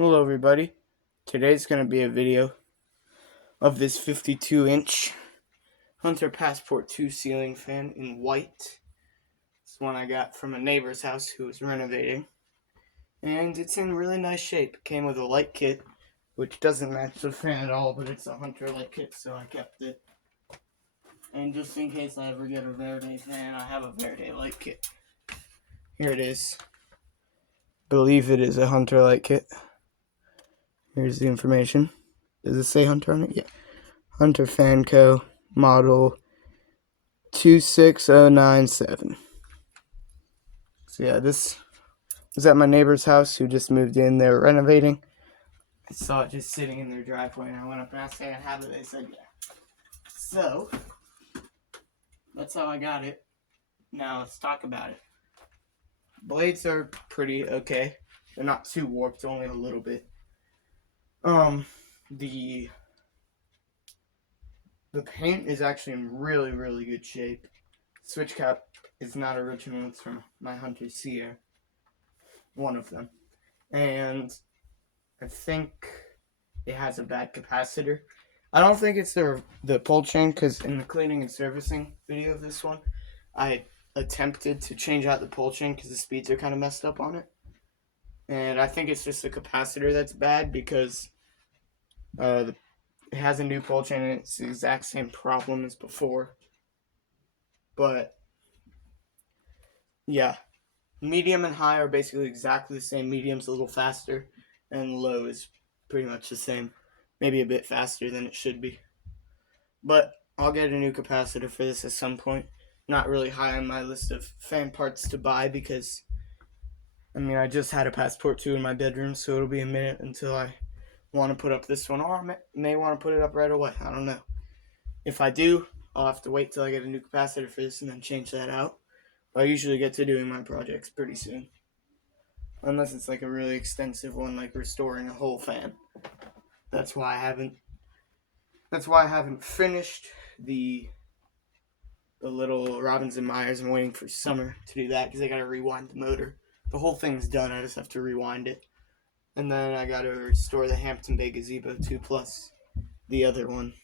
Hello everybody. Today's going to be a video of this 52-inch Hunter Passport 2 ceiling fan in white. It's one I got from a neighbor's house who was renovating. And it's in really nice shape. It came with a light kit, which doesn't match the fan at all, but it's a Hunter light kit, so I kept it. And just in case I ever get a Verde fan, I have a Verde light kit. Here it is. Believe it is a Hunter light kit. Here's the information. Does it say Hunter on it? Yeah. Hunter Fan Co. Model 26097. So yeah, this was at my neighbor's house who just moved in. They were renovating. I saw it just sitting in their driveway, and I went up and asked if I have it. They said yeah. So that's how I got it. Now let's talk about it. Blades are pretty okay. They're not too warped, only a little bit. The paint is actually in really, really good shape. Switch cap is not original. It's from my Hunter Sierra. One of them. And I think it has a bad capacitor. I don't think it's the pull chain, because in the cleaning and servicing video of this one, I attempted to change out the pull chain because the speeds are kind of messed up on it. And I think it's just the capacitor that's bad, because it has a new pull chain and it's the exact same problem as before. But yeah, medium and high are basically exactly the same. Medium's a little faster, and low is pretty much the same. Maybe a bit faster than it should be. But I'll get a new capacitor for this at some point. Not really high on my list of fan parts to buy, because I just had a Passport 2 in my bedroom, so it'll be a minute until I want to put up this one, or I may want to put it up right away. I don't know. If I do, I'll have to wait till I get a new capacitor for this and then change that out. But I usually get to doing my projects pretty soon. Unless it's like a really extensive one, like restoring a whole fan. That's why I haven't finished the little Robbins and Myers. I'm waiting for summer to do that, because I gotta rewind the motor. The whole thing's done, I just have to rewind it. And then I gotta restore the Hampton Bay Gazebo 2 Plus, the other one.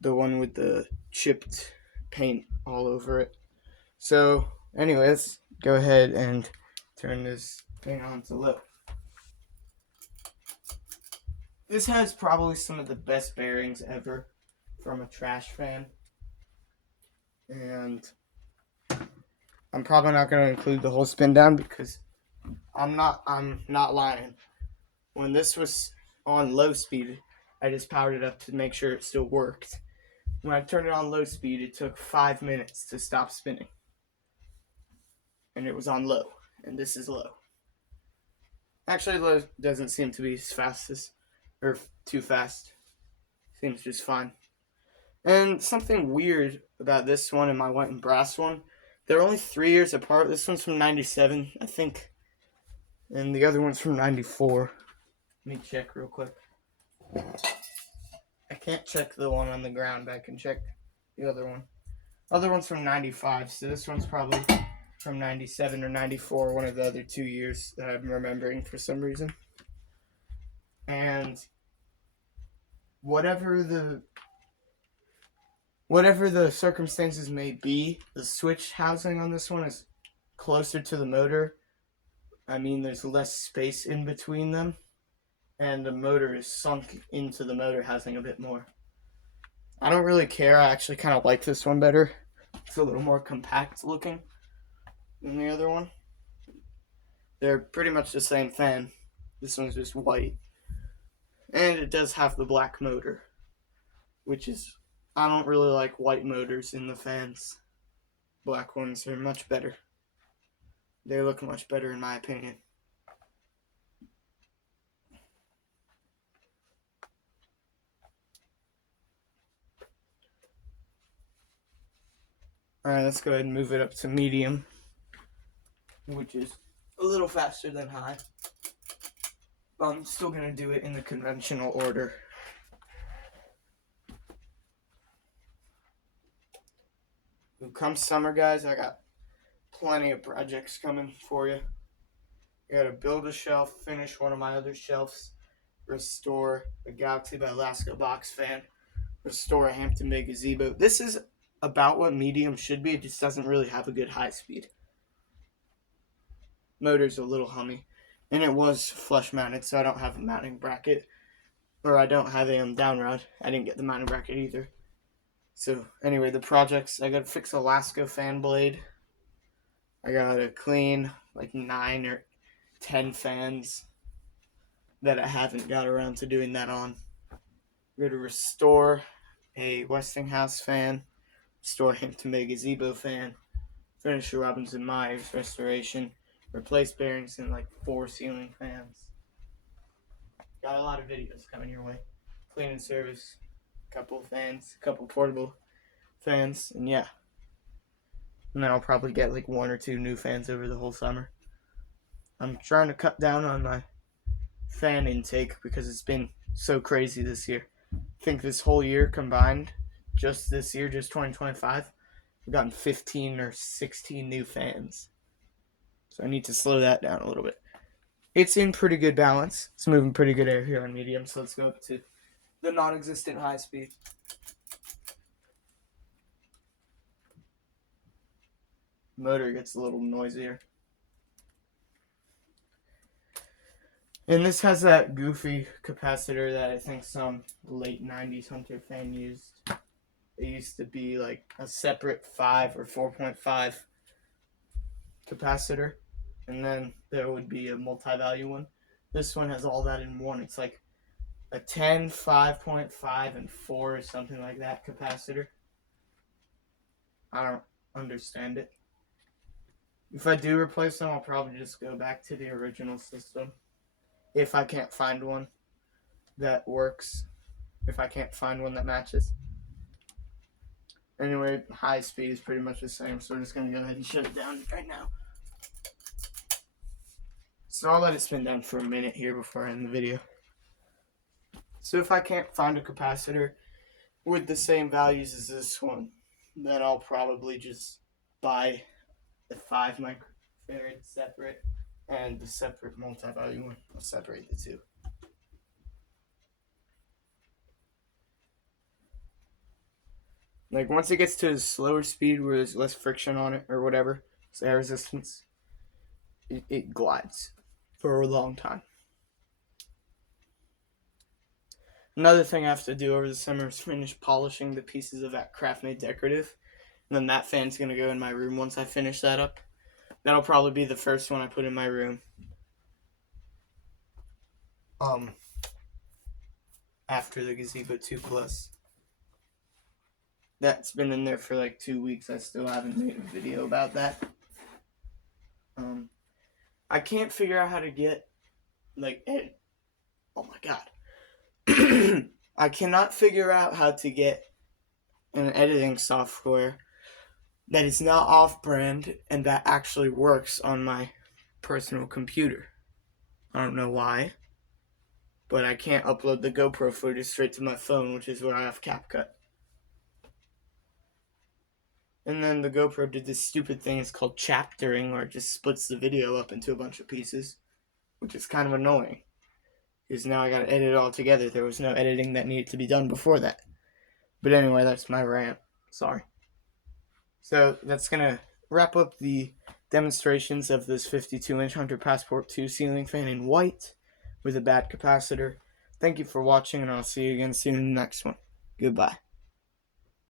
The one with the chipped paint all over it. So, anyway, let's go ahead and turn this thing on to low. This has probably some of the best bearings ever from a trash fan. And I'm probably not going to include the whole spin down, because I'm not lying. When this was on low speed, I just powered it up to make sure it still worked. When I turned it on low speed, it took 5 minutes to stop spinning. And it was on low, and this is low. Actually, low doesn't seem to be as fast or too fast. Seems just fine. And something weird about this one and my white and brass one, they're only 3 years apart. This one's from 97, I think, and the other one's from 94. Let me check real quick. I can't check the one on the ground, but I can check the other one. Other one's from 95, so this one's probably from 97 or 94, one of the other 2 years that I'm remembering for some reason. And whatever the circumstances may be, the switch housing on this one is closer to the motor. There's less space in between them, and the motor is sunk into the motor housing a bit more. I don't really care. I actually kind of like this one better. It's a little more compact looking than the other one. They're pretty much the same fan. This one's just white. And it does have the black motor, which is, I don't really like white motors in the fans. Black ones are much better. They look much better in my opinion. Alright, let's go ahead and move it up to medium, which is a little faster than high. But I'm still going to do it in the conventional order. Come summer, guys, I got plenty of projects coming for you. I gotta build a shelf, finish one of my other shelves, restore a Galaxy by Alaska box fan, restore a Hampton Bay gazebo. This is about what medium should be. It just doesn't really have a good high speed. Motor's a little hummy. And it was flush mounted, so I don't have a mounting bracket. Or I don't have a down rod. I didn't get the mounting bracket either. So anyway, the projects, I gotta fix Alaska fan blade. I gotta clean like 9 or 10 fans that I haven't got around to doing that on. I'm gonna restore a Westinghouse fan, restore Hampton Bay gazebo fan, finish a Robinson Myers restoration, replace bearings in like 4 ceiling fans. Got a lot of videos coming your way. Clean and service, a couple fans, a couple portable fans, and yeah. And then I'll probably get like 1 or 2 new fans over the whole summer. I'm trying to cut down on my fan intake because it's been so crazy this year. I think this whole year combined, just this year, just 2025, I've gotten 15 or 16 new fans. So I need to slow that down a little bit. It's in pretty good balance. It's moving pretty good air here on medium, so let's go up to the non-existent high speed. Motor gets a little noisier. And this has that goofy capacitor that I think some late 90s Hunter fan used. It used to be like a separate 5 or 4.5 capacitor. And then there would be a multi-value one. This one has all that in one. It's like a 10, 5.5, and 4 or something like that capacitor. I don't understand it. If I do replace them, I'll probably just go back to the original system. If I can't find one that works. If I can't find one that matches. Anyway, high speed is pretty much the same, so we're just going to go ahead and shut it down right now. So I'll let it spin down for a minute here before I end the video. So if I can't find a capacitor with the same values as this one, then I'll probably just buy the 5 microfarad separate and the separate multi-value one. I'll separate the two. Like once it gets to a slower speed where there's less friction on it or whatever, it's air resistance, it glides for a long time. Another thing I have to do over the summer is finish polishing the pieces of that Craft Made decorative. And then that fan's going to go in my room once I finish that up. That'll probably be the first one I put in my room. After the Gazebo 2 Plus. That's been in there for like 2 weeks. I still haven't made a video about that. I can't figure out how to get, like, oh my god. I cannot figure out how to get an editing software that is not off-brand and that actually works on my personal computer. I don't know why, but I can't upload the GoPro footage straight to my phone, which is where I have CapCut. And then the GoPro did this stupid thing, it's called chaptering, where it just splits the video up into a bunch of pieces, which is kind of annoying. Because now I gotta edit it all together. There was no editing that needed to be done before that. But anyway, that's my rant. Sorry. So that's gonna wrap up the demonstrations of this 52-inch Hunter Passport 2 ceiling fan in white with a bad capacitor. Thank you for watching, and I'll see you again soon in the next one. Goodbye.